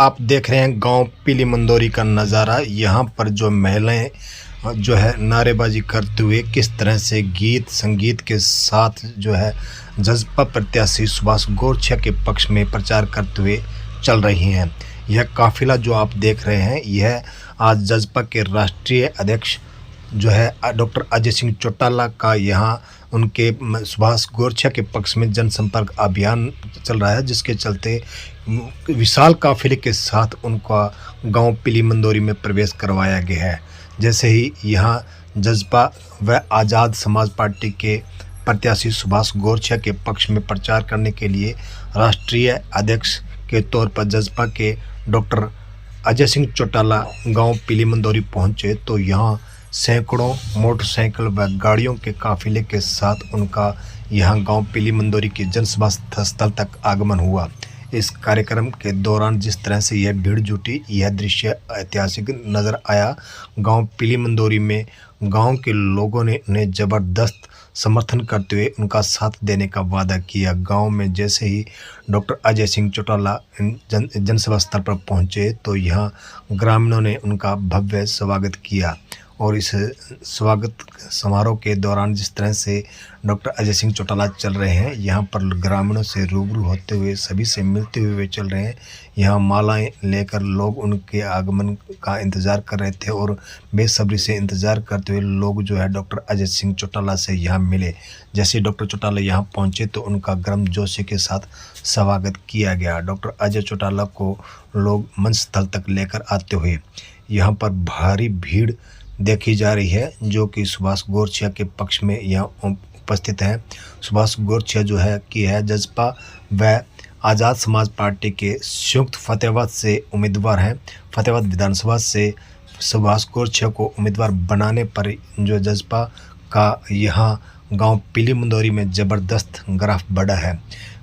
आप देख रहे हैं गांव पीली मंदोरी का नज़ारा। यहाँ पर जो महिलाएं जो है नारेबाजी करते हुए किस तरह से गीत संगीत के साथ जो है जजपा प्रत्याशी सुभाष गोरछिया के पक्ष में प्रचार करते हुए चल रही हैं। यह काफिला जो आप देख रहे हैं यह आज जजपा के राष्ट्रीय अध्यक्ष जो है डॉक्टर अजय सिंह चौटाला का यहाँ उनके सुभाष गोरछिया के पक्ष में जनसंपर्क अभियान चल रहा है, जिसके चलते विशाल काफिले के साथ उनका गांव पीली मंदोरी में प्रवेश करवाया गया है। जैसे ही यहाँ जजपा व आज़ाद समाज पार्टी के प्रत्याशी सुभाष गोरछिया के पक्ष में प्रचार करने के लिए राष्ट्रीय अध्यक्ष के तौर पर जजपा के डॉक्टर अजय सिंह चौटाला गांव पीली मंदोरी पहुंचे तो यहाँ सैकड़ों मोटरसाइकिल व गाड़ियों के काफिले के साथ उनका यहाँ गांव पीली मंदोरी के जनसभा स्थल तक आगमन हुआ। इस कार्यक्रम के दौरान जिस तरह से यह भीड़ जुटी, यह दृश्य ऐतिहासिक नज़र आया। गांव पीली मंदोरी में गांव के लोगों ने उन्हें ज़बरदस्त समर्थन करते हुए उनका साथ देने का वादा किया। गांव में जैसे ही डॉक्टर अजय सिंह चौटाला जनसभा स्थल पर पहुंचे तो यहाँ ग्रामीणों ने उनका भव्य स्वागत किया। और इस स्वागत समारोह के दौरान जिस तरह से डॉक्टर अजय सिंह चौटाला चल रहे हैं, यहाँ पर ग्रामीणों से रूबरू होते हुए सभी से मिलते हुए वे चल रहे हैं। यहाँ मालाएं लेकर लोग उनके आगमन का इंतज़ार कर रहे थे और बेसब्री से इंतज़ार करते हुए लोग जो है डॉक्टर अजय सिंह चौटाला से यहाँ मिले। जैसे डॉक्टर चौटाला यहाँ पहुँचे तो उनका गर्मजोशी के साथ स्वागत किया गया। डॉक्टर अजय चौटाला को लोग मंच स्थल तक लेकर आते हुए यहाँ पर भारी भीड़ देखी जा रही है, जो कि सुभाष गोरछिया के पक्ष में यहाँ उपस्थित है। सुभाष गोरछिया जो है कि है जजपा व आज़ाद समाज पार्टी के संयुक्त फतेहाबाद से उम्मीदवार हैं। फतेहाबाद विधानसभा से सुभाष गोरछिया को उम्मीदवार बनाने पर जो जजपा का यहाँ गांव पीली मंदोरी में ज़बरदस्त ग्राफ बढ़ा है।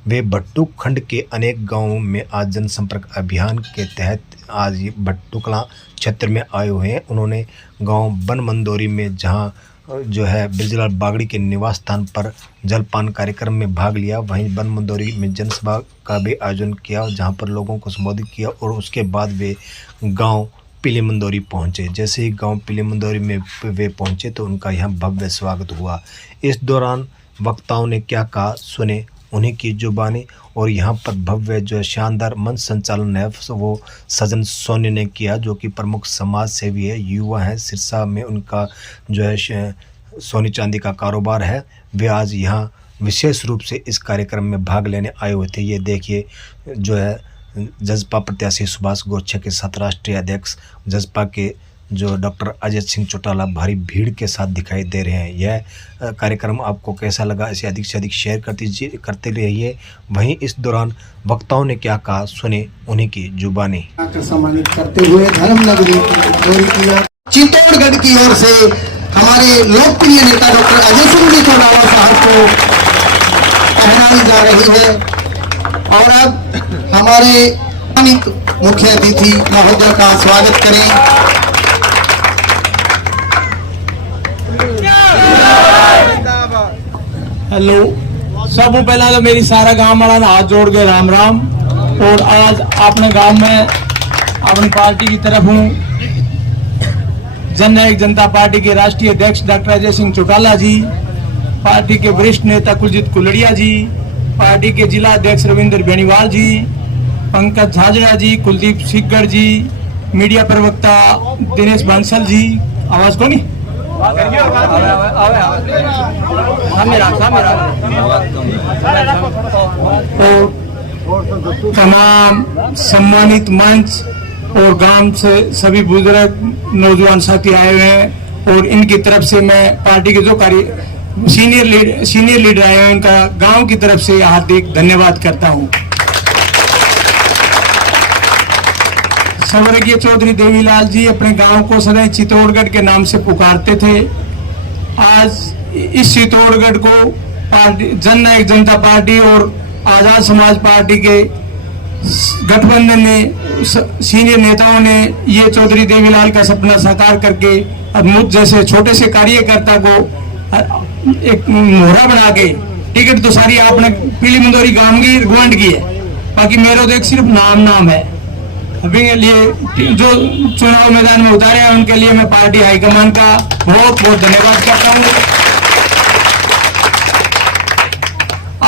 वे भट्टू खंड के अनेक गांवों में आज जनसंपर्क अभियान के तहत आज ये भट्टू कलां क्षेत्र में आए हुए हैं। उन्होंने गांव बन मंदोरी में जहां जो है बिरजलाल बागड़ी के निवास स्थान पर जलपान कार्यक्रम में भाग लिया, वहीं बन मंदोरी में जनसभा का भी आयोजन किया जहां पर लोगों को संबोधित किया और उसके बाद वे गांव पीली मंदोरी पहुंचे। जैसे ही गांव पीली मंदोरी में वे पहुंचे तो उनका यहाँ भव्य स्वागत हुआ। इस दौरान वक्ताओं ने क्या कहा सुने उन्हीं की जुबानी। और यहाँ पर भव्य जो शानदार मंच संचालन है वो सजन सोनी ने किया, जो कि प्रमुख समाज सेवी है, युवा है। सिरसा में उनका जो है सोनी चांदी का कारोबार है। वे आज यहाँ विशेष रूप से इस कार्यक्रम में भाग लेने आए हुए थे। ये देखिए जो है जजपा प्रत्याशी सुभाष गोरछिया के साथ राष्ट्रीय अध्यक्ष जजपा के जो डॉक्टर अजय सिंह चौटाला भारी भीड़ के साथ दिखाई दे रहे हैं। यह कार्यक्रम आपको कैसा लगा, इसे अधिक से अधिक शेयर करते रहिए। वहीं इस दौरान वक्ताओं ने क्या कहा सुने उन्हीं की जुबानी। सम्मानित करते हुए धर्म नगरी चित्तौड़गढ़ की ओर से हमारे लोकप्रिय नेता डॉक्टर अजय सिंह जी चौटाला साहब को पहनाई जा रही है। और अब हमारे मुख्य अतिथि महोदय का स्वागत करें। हेलो, सब पहला तो मेरी सारा गांव वाला हाथ जोड़ के राम राम। और आज अपने गांव में अपनी पार्टी की तरफ हूँ। जननायक जनता पार्टी के राष्ट्रीय अध्यक्ष डॉक्टर अजय सिंह चौटाला जी, पार्टी के वरिष्ठ नेता कुलजीत कुलड़िया जी, पार्टी के जिला अध्यक्ष रविंद्र बेनीवाल जी, पंकज झाजरा जी, कुलदीप सिग्गड़ जी, मीडिया प्रवक्ता दिनेश बंसल जी, आवाज को नहीं और तमाम सम्मानित मंच और गांव से सभी बुजुर्ग नौजवान साथी आए हुए हैं। और इनकी तरफ से मैं पार्टी के जो सीनियर लीडर आए हैं उनका गांव की तरफ से हार्दिक धन्यवाद करता हूं। स्वर्गीय चौधरी देवीलाल जी अपने गांव को सदैव चित्तौड़गढ़ के नाम से पुकारते थे। आज इस चित्तौड़गढ़ को जननायक जनता पार्टी और आजाद समाज पार्टी के गठबंधन ने सीनियर नेताओं ने ये चौधरी देवीलाल का सपना साकार करके अब मुझ जैसे छोटे से कार्यकर्ता को एक मोहरा बना के टिकट तो सारी आपने पीली मंदोरी गांव की गवर्नमेंट की है, बाकी मेरा तो एक सिर्फ नाम है। अभी के लिए जो चुनाव मैदान में उतारे हैं उनके लिए मैं पार्टी हाईकमान का बहुत बहुत धन्यवाद करता हूँ।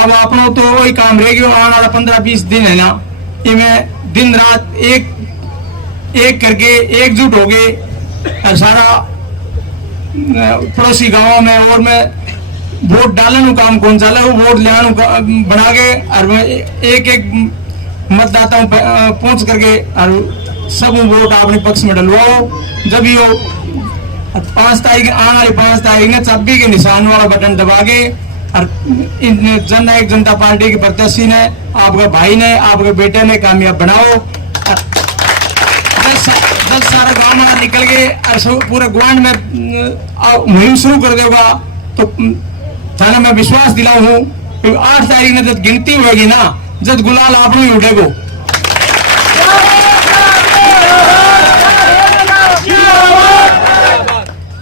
अब आपनों तो वही काम रह गया, आने वाला 15-20 दिन है ना, इनमें दिन रात एक करके एकजुट हो गए और सारा पड़ोसी गांवों में और मैं वोट डालने काम कौन चला वो वोट ले बना के और एक एक मतदाताओं पहुंच करके और सब वोट अपने पक्ष में डलवाओ। जब ये 5 तारीख आने वाली 5 तारीख ने 26 के निशान वाला बटन दबा के और जननायक जनता पार्टी के प्रत्याशी ने, आपका भाई ने, आपके बेटे ने कामयाब बनाओ। जब सारा गांव में निकल गए और पूरे ग्वांड में मुहिम शुरू कर देगा तो थाना में विश्वास दिलाऊ हूँ कि 8 तारीख ने जब गिनती होगी ना, जब गुलाल आप ही उठेगो।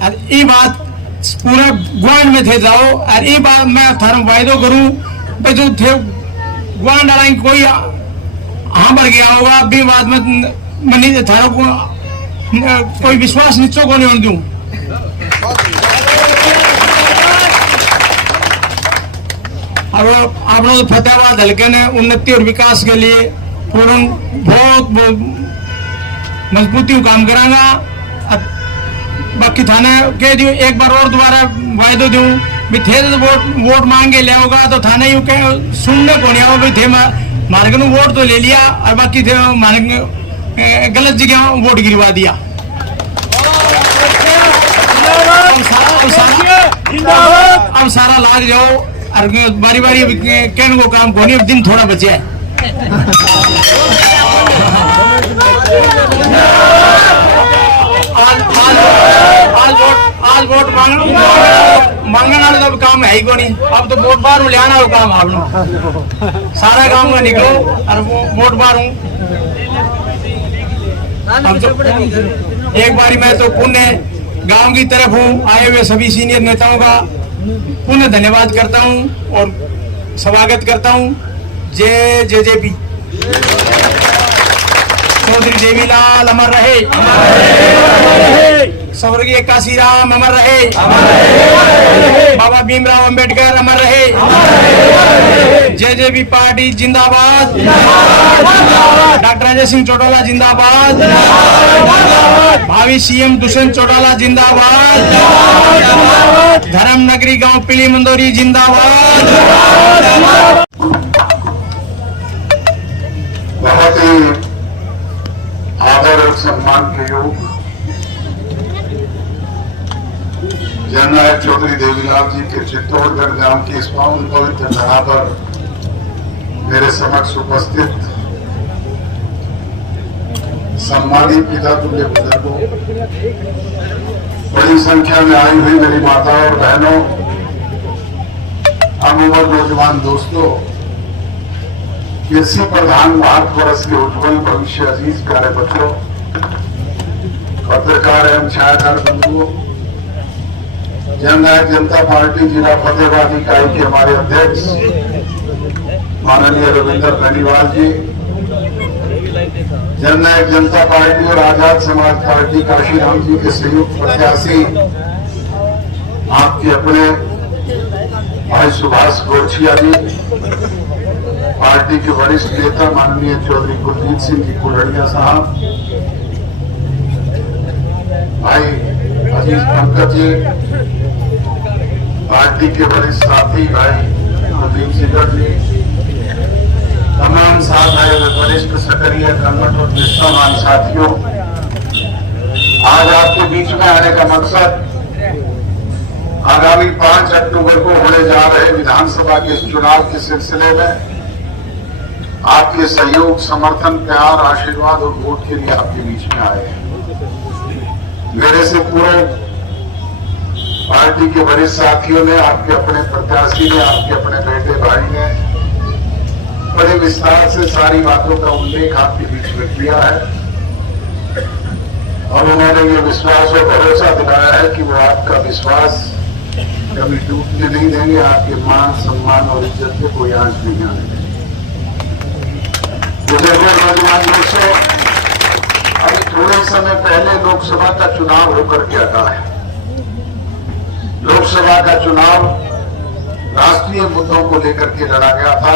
और ये बात पूरे ग्वांड में थे जाओ और ये बात मैं थारा वायदो करूं भाई जो थे ग्वांड वाला कोई हाँ बढ़ गया होगा अभी बात में नहीं थारा को कोई विश्वास निश्चय को नहीं दूं। अब आप लोग फतेहाबाद हल्के ने उन्नति और विकास के लिए पूर्ण बहुत मजबूती काम करांगा। बाकी थाने कह दियो एक बार और दोबारा वायदो दूं भी थे तो वोट मांग के ले होगा तो थाने यू कह सुनने को नहीं आओ भाई थे मारे को वोट तो ले लिया और बाकी थे मारे गलत जगह वोट गिरवा दिया। अब सारा लाग जाओ और बारी बारी कहने को काम को नहीं, दिन थोड़ा बचे है। आज वोट मांगने वाले तो काम है ही को नहीं, अब तो वोट बार ले आना हो काम आप सारा काम में निकलो और वोट बार हूँ। एक बारी मैं तो पुण्य गांव की तरफ हूँ आए हुए सभी सीनियर नेताओं का पुनः धन्यवाद करता हूं और स्वागत करता हूं। जय जेजेपी। चौधरी देवीलाल अमर रहे, स्वर्गीय काशीराम अमर रहे, बाबा भीमराव अंबेडकर अमर रहे, जेजेपी पार्टी जिंदाबाद, डॉक्टर अजय सिंह चौटाला जिंदाबाद, भावी सीएम दुष्यंत चौटाला जिंदाबाद, धर्म नगरी गांव पीली मंदोरी जिंदाबाद। बहुत ही आदर और सम्मान के योग जननायक चौधरी देवीलाल जी के चित्तौड़गढ़ ग्राम की इस पावन पवित्र धरा पर मेरे समक्ष उपस्थित सम्मानित पिता तुल्य बुजुर्गों, बड़ी संख्या में आई हुई मेरी माताओं और बहनों, हम उम्र नौजवान दोस्तों, कृषि प्रधान भारतवर्ष के उज्जवल भविष्य अजीज प्यारे बच्चों, पत्रकार एवं छायाकार बंधुओं, जननायक जनता पार्टी जिला फतेहाबाद इकाई के हमारे अध्यक्ष माननीय रविंद्र बेनीवाल जी, जननायक जनता पार्टी और आजाद समाज पार्टी काशीराम जी के संयुक्त प्रत्याशी आपके अपने भाई सुभाष गोरछिया जी, पार्टी के वरिष्ठ नेता माननीय चौधरी कुलजीत सिंह जी कुलहड़िया साहब, भाई अजीज पंकज जी, पार्टी के वरिष्ठ साथी भाई कुलदीप सिंह जी, तमाम साथ आए हुए वरिष्ठ सक्रिय कर्मठ और निष्ठावान साथियों, आज आपके बीच में आने का मकसद आगामी 5 अक्टूबर को होने जा रहे विधानसभा के इस चुनाव के सिलसिले में आपके सहयोग, समर्थन, प्यार, आशीर्वाद और वोट के लिए आपके बीच में आए हैं। मेरे से पूर्व पार्टी के वरिष्ठ साथियों ने, आपके अपने प्रत्याशी ने, आपके अपने बेटे भाई ने बड़े विस्तार से सारी बातों का उल्लेख आपके बीच में किया है और उन्होंने ये विश्वास और भरोसा दिलाया है कि वो आपका विश्वास कभी टूटने नहीं देंगे, आपके मान, सम्मान और इज्जत पे कोई आंच नहीं आने देंगे। नौजवान दोस्तों, अभी थोड़े समय पहले लोकसभा का चुनाव होकर के हटा है। लोकसभा का चुनाव राष्ट्रीय मुद्दों को लेकर के लड़ा गया था।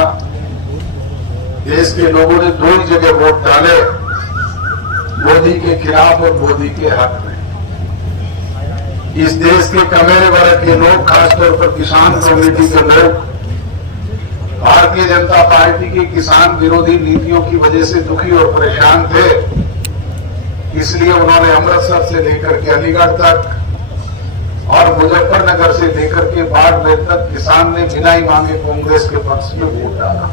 देश के लोगों ने 2 ही जगह वोट डाले, मोदी के खिलाफ और मोदी के हक में। इस देश के कमेरे वर्ग के लोग, खासतौर पर किसान कम्युनिटी के लोग, भारतीय जनता पार्टी की किसान विरोधी नीतियों की वजह से दुखी और परेशान थे। इसलिए उन्होंने अमृतसर से लेकर के अलीगढ़ तक और मुजफ्फरनगर से लेकर के बाड़मेर तक किसान ने बिना ही मांगे कांग्रेस के पक्ष में वोट डाला।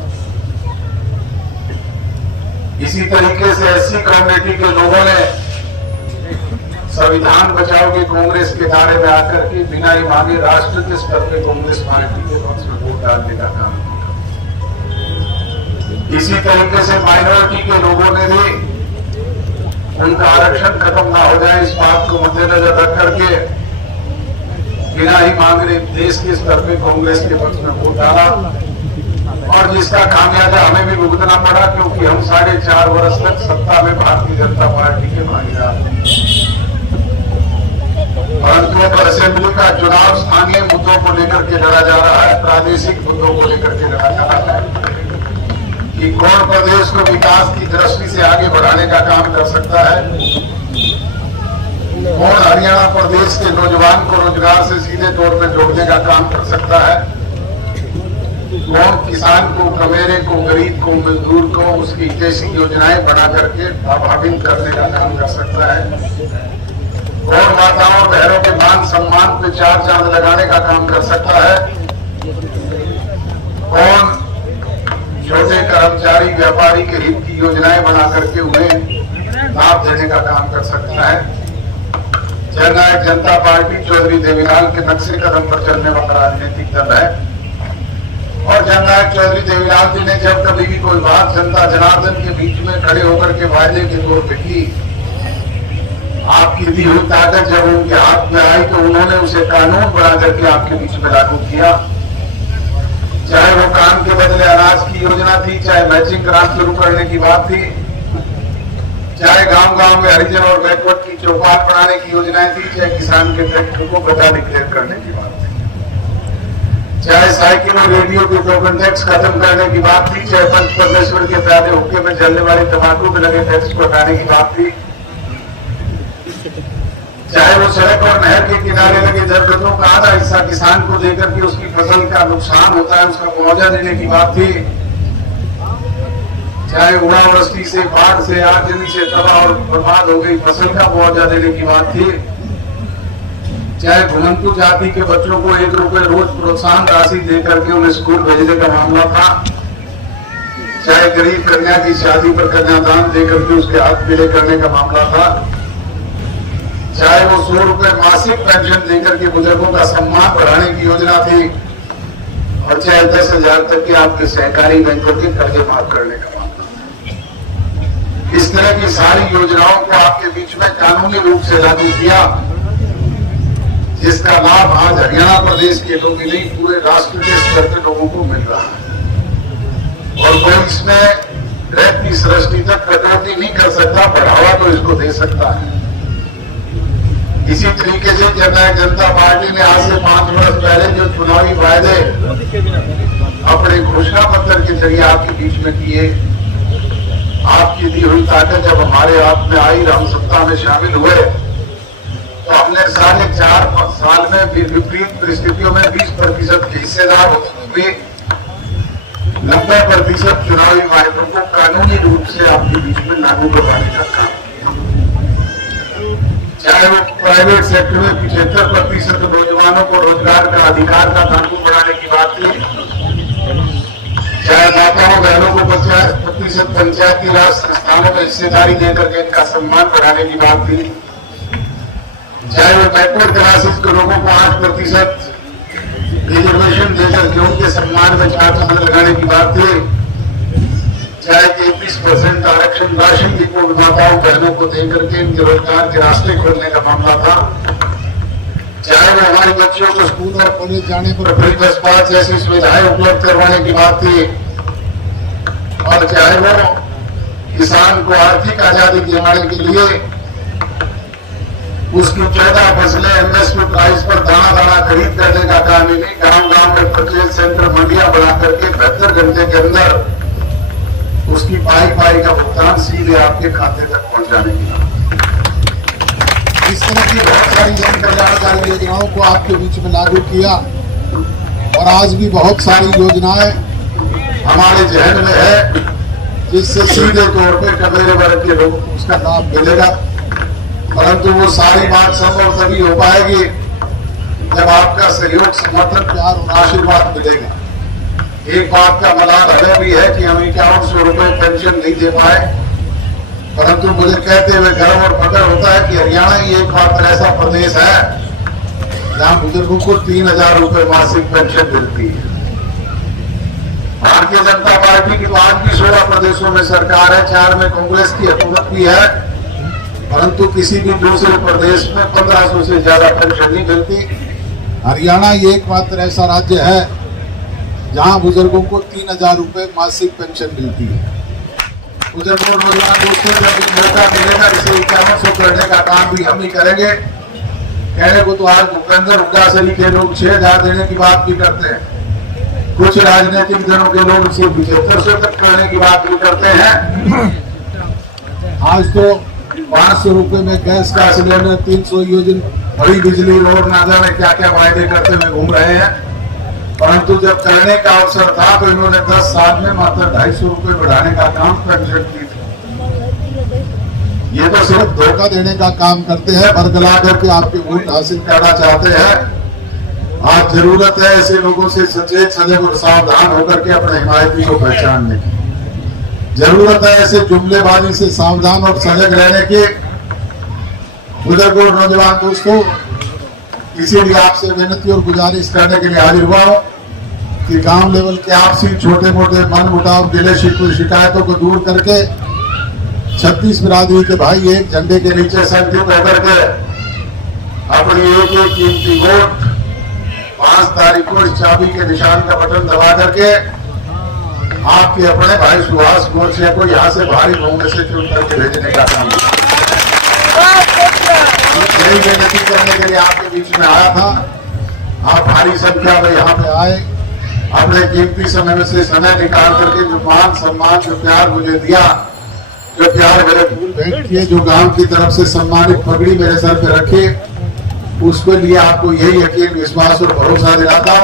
इसी तरीके से एससी कम्युनिटी के लोगों ने संविधान बचाओ के कांग्रेस के दायरे में आकर के बिना ही मांगे राष्ट्र के स्तर पर कांग्रेस पार्टी के पक्ष में वोट डालने का काम किया। इसी तरीके से माइनॉरिटी के लोगों ने भी उनका आरक्षण खत्म ना हो जाए इस बात को मद्देनजर रख करके बिना ही मांगे देश के स्तर पे कांग्रेस के पक्ष में वोट डाला, और जिसका खामियाजा हमें भी भुगतना पड़ा, क्योंकि हम 4.5 वर्ष तक सत्ता में भारतीय जनता पार्टी के भागीदार थे। परंतु अब असेंबली का चुनाव स्थानीय मुद्दों को लेकर के लड़ा जा रहा है, प्रादेशिक मुद्दों को लेकर के लड़ा जा रहा है कि कौन प्रदेश को विकास की दृष्टि से आगे बढ़ाने का काम कर सकता है, कौन हरियाणा प्रदेश के नौजवान को रोजगार से सीधे तौर पर जोड़ने का काम कर सकता है, कौन किसान को, कमेरे को, गरीब को, मजदूर को उसकी जैसी योजनाएं बना करके प्रभावित करने का काम कर सकता है, कौन माताओं और बहनों के मान सम्मान पे 4 चांद लगाने का काम कर सकता है, कौन छोटे कर्मचारी व्यापारी के हित की योजनाएं बना करके उन्हें लाभ देने का काम कर सकता है। जननायक जनता पार्टी चौधरी देवीलाल के नक्शे कदम पर चलने वाला राजनीतिक दल है, और जननायक चौधरी देवीलाल जी ने जब कभी भी कोई बात जनता जनार्दन के बीच में खड़े होकर के वायदे के तौर पर की, आपकी दी हुई ताकत जब उनके हाथ में आई तो उन्होंने उसे कानून बना करके आपके बीच में लागू किया। चाहे वो काम के बदले अनाज की योजना थी, चाहे मैचिंग ग्रांट शुरू करने की बात थी, चाहे गांव-गांव में हरिजन और बैकवर्ड की चौपाल बनाने की योजनाएं थी, चाहे किसान के ट्रैक्टर को बचा डिक्लेयर करने की बात थी, चाहे साइकिल और रेडियो के टोकन टैक्स खत्म करने की बात थी, चाहे पंच परमेश्वर के प्याले हुक्के में जलने वाले तंबाकू में लगे टैक्स को हटाने की बात थी, चाहे वो सड़क और नहर के किनारे लगे जरूरतों का आधा हिस्सा किसान को देकर के उसकी फसल का नुकसान होता है उसका मुआवजा देने की बात थी, चाहे ओलावृष्टि से, बाढ़ से, आगजनी से तबाह और बर्बाद हो गई फसल का मुआवजा देने की बात थी, चाहे घुमंतु जाति के बच्चों को 1 रुपए रोज प्रोत्साहन राशि देकर के उन्हें स्कूल भेजने का मामला था, चाहे गरीब कन्या की शादी पर कन्यादान देकर के उसके हाथ पीले करने का मामला था, चाहे वो 100 रुपए मासिक पेंशन देकर के बुजुर्गों का सम्मान बढ़ाने की योजना थी, और चाहे 10,000 तक के आपके सहकारी बैंकों के कर्जे माफ करने का मामला था। इस तरह की सारी योजनाओं को आपके बीच में कानूनी रूप से लागू किया, जिसका लाभ आज हरियाणा प्रदेश के लोग ही नहीं पूरे राष्ट्र के स्तर के लोगों को मिल रहा है, और कोई इसमें रेत की सृष्टि तक कटौती नहीं कर सकता, बढ़ावा तो इसको दे सकता है। इसी तरीके से जननायक जनता पार्टी ने आज से 5 वर्ष पहले जो चुनावी वायदे अपने घोषणा पत्र के जरिए आपके बीच में किए, आपकी दी हुई ताकत जब हमारे हाथ में आई, हम सत्ता में शामिल हुए, तो हमने 4.5 साल में विपरीत परिस्थितियों में 20% के हिस्सेदार होते हुए 90% चुनावी वायदों को कानूनी रूप से आपके बीच में लागू करवाने का काम, चाहे वो प्राइवेट सेक्टर में 75% नौजवानों को रोजगार का अधिकार का कानून बढ़ाने की बात थी, चाहे माताओं बहनों को 50% पंचायती राज संस्थानों में हिस्सेदारी देकर के इनका सम्मान बढ़ाने की बात थी, चाहे वो बैकवर्ड क्लासेस के लोगों को 8% रिजर्वेशन देकर के उनके सम्मान में 4 चांद लगाने की बात थी, चाहे 33% आरक्षण राशन डिपो माताओं बहनों को देकर के इनके रोजगार के रास्ते खोलने का मामला था, चाहे वो हमारे बच्चों को स्कूल और कॉलेज जाने पर फ्री बस पास जैसी सुविधाएं उपलब्ध करवाने की बात थी, और चाहे वो किसान को आर्थिक आजादी दिलाने के लिए उसकी 14 फसलें एमएसपी प्राइस पर दाना दाना खरीद करने का काम ही नहीं, गांव गांव में परचेज सेंटर मंडियां बना करके 72 घंटे के अंदर उसकी पाई का भुगतान सीधे आपके खाते तक पहुंचाने की। इस तरह की बहुत सारी जन कल्याणकारी योजनाओं को आपके बीच में लागू किया और आज भी बहुत सारी योजनाएं हमारे जहन में है जिससे सीधे तौर पे कमेरे वर्ग के लोगों को उसका लाभ मिलेगा, परंतु वो सारी बात संभव तभी हो पाएगी जब आपका सहयोग, समर्थन, प्यार और आशीर्वाद मिलेगा। एक बात का मलाल हमें भी है कि हम 5100 रुपए पेंशन नहीं दे पाए, परंतु मुझे कहते हुए गर्व और फख्र होता है कि हरियाणा ही एक मात्र ऐसा प्रदेश है जहां बुजुर्गों को 3000 रुपए मासिक पेंशन मिलती है। भारतीय जनता पार्टी की आज भी 16 प्रदेशों में सरकार है, 4 में कांग्रेस की हुकूमत भी है, परंतु किसी भी दूसरे प्रदेश में 1500 से ज्यादा पेंशन नहीं मिलती। हरियाणा ही एकमात्र ऐसा राज्य है जहां बुजुर्गों को 3000 रुपए मासिक पेंशन मिलती है। बुजुर्गों नौजवान दोस्तों, जब भी मौका मिलेगा इसे 5100 करने का काम भी हम ही करेंगे। कहने को तो आज भूपेंद्र हुड्डा सभी के लोग 6000 देने की बात भी करते हैं, कुछ राजनीतिक दलों के लोग इसे 7500 तक करने की बात भी करते हैं। आज तो 500 रुपए में गैस का सिलेंडर, 300 योजना, बड़ी बिजली, रोड, ना जाने क्या क्या वायदे करते हुए घूम रहे हैं, परंतु जब करने का अवसर था तो इन्होंने 10 साल में मात्र 250 रुपए बढ़ाने का काम पेंशन की थी। ये तो सिर्फ धोखा देने का काम करते हैं, बरगला करके आपके वोट हासिल करना चाहते हैं। आज जरूरत है ऐसे लोगों से सचेत, सजग और सावधान होकर के अपने हिमायती को पहचानने की। जरूरत है ऐसे जुमलेबाजी से सावधान और सजग रहने की। बुजुर्गों और नौजवान दोस्तों, इसीलिए आपसे विनती और गुजारिश करने के लिए हाजिर हुआ हूं कि गांव लेवल के आपसी छोटे मोटे मन मुटाव, गिले शिकवे, शिकायतों को दूर करके 36 बिरादरी के भाई एक झंडे के नीचे संगठित होकर के अपनी एक कीमती वोट 5 तारीख को इस चाबी के निशान का बटन दबा करके आपके अपने भाई सुभाष गोरसे को यहाँ से भारी बहुमत से चुन करके भेजने का काम यही विनती करने के लिए आपके बीच में आया था। आप भारी संख्या में यहाँ पे आए, अपने कीमती समय में से समय निकाल करके जो मान सम्मान, जो प्यार मुझे दिया, जो प्यार मेरे फूल भेंट किए, जो गांव की तरफ से सम्मानित पगड़ी मेरे सर पे रखे, उसके लिए आपको यही यकीन, विश्वास और भरोसा दिलाता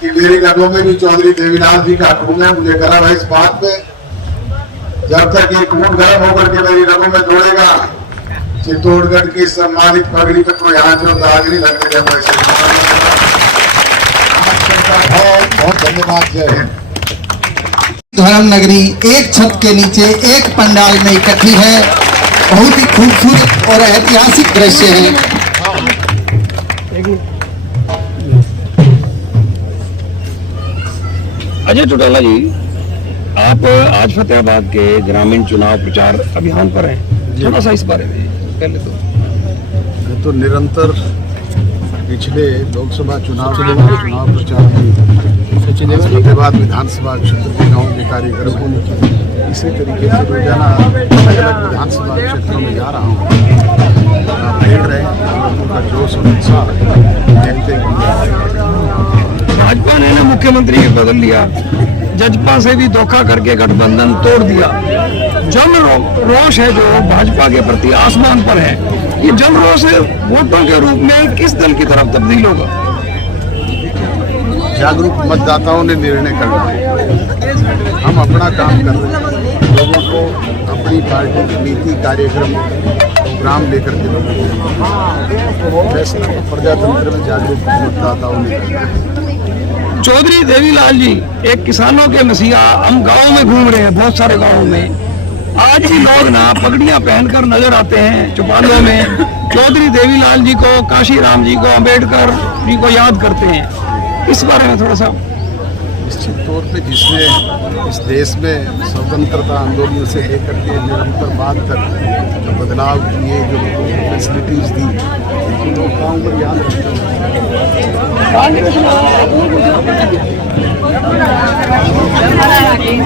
कि मेरी रगों में भी चौधरी देवीलाल जी का खून है। मुझे गर्व है इस बात पे, जब तक ये खून गर्म होकर के मेरी रगों में दौड़ेगा, चित्तौड़गढ़ की सम्मानित पगड़ी पे कोई आंच और दाग नहीं लगने देगा। बहुत बहुत धन्यवाद। जय हिंद। धर्म नगरी एक छत के नीचे एक पंडाल में इकट्ठी है। बहुत ही खूबसूरत और ऐतिहासिक दृश्य है। अजय चौटाला जी, आप आज फतेहाबाद के ग्रामीण चुनाव प्रचार अभियान पर हैं, थोड़ा सा इस बारे में पहले तो निरंतर पिछले लोकसभा चुनाव के बाद चुनाव प्रचार की फतेहाबाद विधानसभा क्षेत्र के गाँव के कार्यक्रमों में इसी तरीके से रोजाना अलग विधानसभा क्षेत्रों में जा रहा हूँ। आप देख रहे हैं लोगों का जोश और उत्साह देखते भाजपा ने मुख्यमंत्री बदल लिया, जजपा से भी धोखा करके गठबंधन तोड़ दिया। जन रोष है जो भाजपा के प्रति आसमान पर है, ये जन रोष वोटों के रूप में किस दल की तरफ तब्दील होगा? जागरूक मतदाताओं ने निर्णय करना है। हम अपना काम कर रहे हैं, लोगों को अपनी पार्टी की नीति, कार्यक्रम, प्रोग्राम लेकर के लोगों को फैसला प्रजातंत्र में जागरूक मतदाताओं ने करना है। चौधरी देवीलाल जी एक किसानों के मसीहा, हम गाँव में घूम रहे हैं, बहुत सारे गाँवों में आज भी लोग ना पगड़ियां पहनकर नजर आते हैं चौपालों में। चौधरी देवीलाल जी को, काशीराम जी को, अम्बेडकर जी को याद करते हैं, इस बारे में थोड़ा सा। निश्चित तौर पे जिसने इस देश में स्वतंत्रता आंदोलन से लेकर के निरंतर बाद तक जो बदलाव किए, जो फैसिलिटीज दी, लोग गाँव में याद रखते हैं।